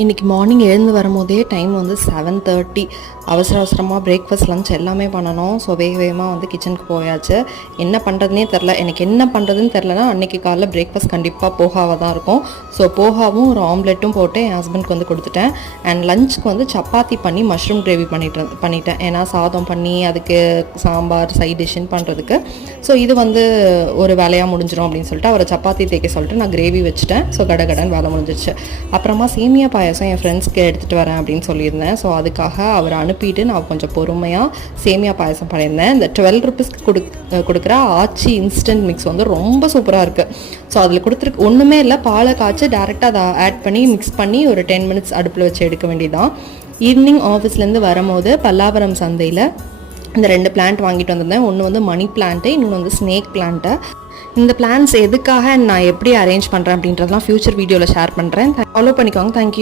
இன்றைக்கி மார்னிங் எழுந்து வரும்போதே டைம் வந்து 7:30. அவசரமாக பிரேக்ஃபாஸ்ட் லஞ்ச் எல்லாமே பண்ணணும். ஸோ வேகமாக வந்து கிச்சனுக்கு போயாச்சு. என்ன பண்ணுறதுனே தெரில. எனக்கு என்ன பண்ணுறதுன்னு தெரிலனா அன்றைக்கி காலைல பிரேக்ஃபாஸ்ட் கண்டிப்பாக போகாவாக தான் இருக்கும். ஸோ போகாவும் ஒரு ஆம்லெட்டும் போட்டு என் ஹஸ்பண்ட்க்கு வந்து கொடுத்துட்டேன். அண்ட் லஞ்சுக்கு வந்து சப்பாத்தி பண்ணி மஷ்ரூம் கிரேவி பண்ணிட்டேன். ஏன்னா சாதம் பண்ணி அதுக்கு சாம்பார் சைட் டிஷ்ஷுன்னு பண்ணுறதுக்கு. ஸோ இது வந்து ஒரு வேலையாக முடிஞ்சிடும் அப்படின்னு சொல்லிட்டு அவரை சப்பாத்தி தேய்க்க சொல்லிட்டு நான் கிரேவி வச்சுட்டேன். ஸோ கடகடன் வேலை முடிஞ்சிச்சு. அப்புறமா சேமியா பாயசம் என் ஃப்ரெண்ட்ஸ்க்கு எடுத்துகிட்டு வரேன் அப்படின்னு சொல்லியிருந்தேன். ஸோ அதுக்காக அவர் அனுப்பிட்டு நான் கொஞ்சம் பொறுமையாக சேமியா பாயசம் பண்ணியிருந்தேன். இந்த 12 ருபீஸ்க்கு கொடுக்குற ஆச்சி இன்ஸ்டன்ட் மிக்ஸ் வந்து ரொம்ப சூப்பராக இருக்குது. ஸோ அதில் கொடுத்துருக்கு ஒன்றுமே இல்லை, பாலை காய்ச்சி டேரெக்டாக அதை ஆட் பண்ணி மிக்ஸ் பண்ணி ஒரு 10 மினிட்ஸ் அடுப்பில் வச்சு எடுக்க வேண்டியதான். ஈவினிங் ஆஃபீஸ்லேருந்து வரும்போது பல்லாவரம் சந்தையில் இந்த 2 பிளான்ட் வாங்கிட்டு வந்திருந்தேன். ஒன்று வந்து மணி பிளான்ட்டு, இன்னொன்று வந்து ஸ்னேக் பிளான்ட்டு. இந்த பிளான்ஸ் எதுக்காக நான் எப்படி அரேஞ்ச் பண்ணுறேன் அப்படின்றதெல்லாம் ஃபியூச்சர் வீடியோவில் ஷேர் பண்ணுறேன். ஃபாலோ பண்ணிக்கோங்க. தேங்க்யூ.